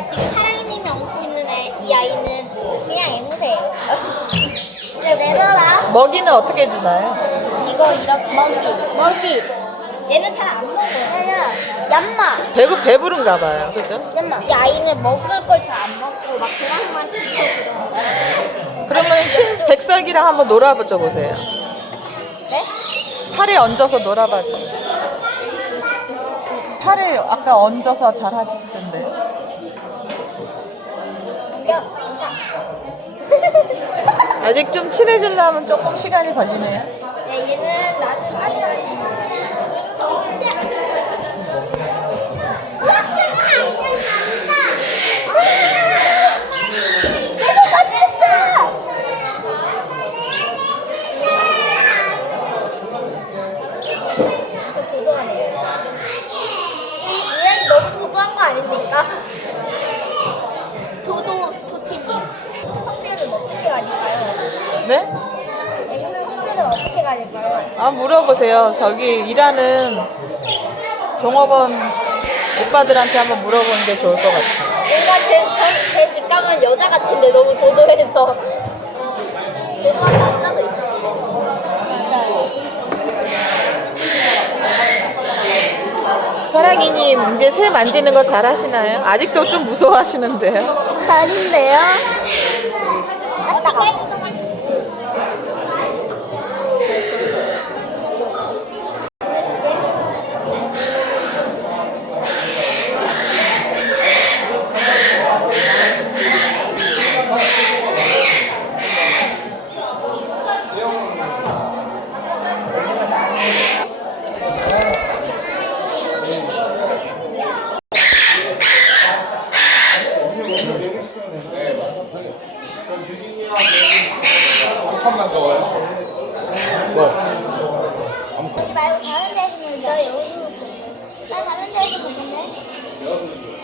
나 지금 사랑이님이 엉고 있는 애, 이 아이는 그냥 앵무새예요. 이제 내려라. 먹이는 어떻게 주나요? 이거 이렇게 먹이. 먹이. 얘는 잘 안 먹어. 얘는 얌마. 배고 배부른가 봐요. 그죠? 얌마. 이 아이는 먹을 걸 잘 안 먹고 막 그냥만 치고 그런 거. 그러면 흰 백설기랑 한번 놀아보죠 보세요. 네? 팔에 얹어서 놀아봐 주세요. 팔에 아까 얹어서 잘 하시던데. 야. 아직 좀 친해지려면 조금 시간이 걸리네요. 네, 얘는 나는 아직 아닙니까? 도도 도티님 성별은 어떻게 가질까요? 네? 어떻게 가질까요? 아 물어보세요. 저기 일하는 종업원 오빠들한테 한번 물어보는 게 좋을 것 같아요. 뭔가 제, 저, 제 직감은 여자 같은데 너무 도도해서 도도한 남자도 맞아요 사랑이님 이제 새 만지는 거 잘 하시나요? 아직도 좀 무서워하시는데요. 다른데요? 말고 다른 데서 놀자 나 다른 데서 와봐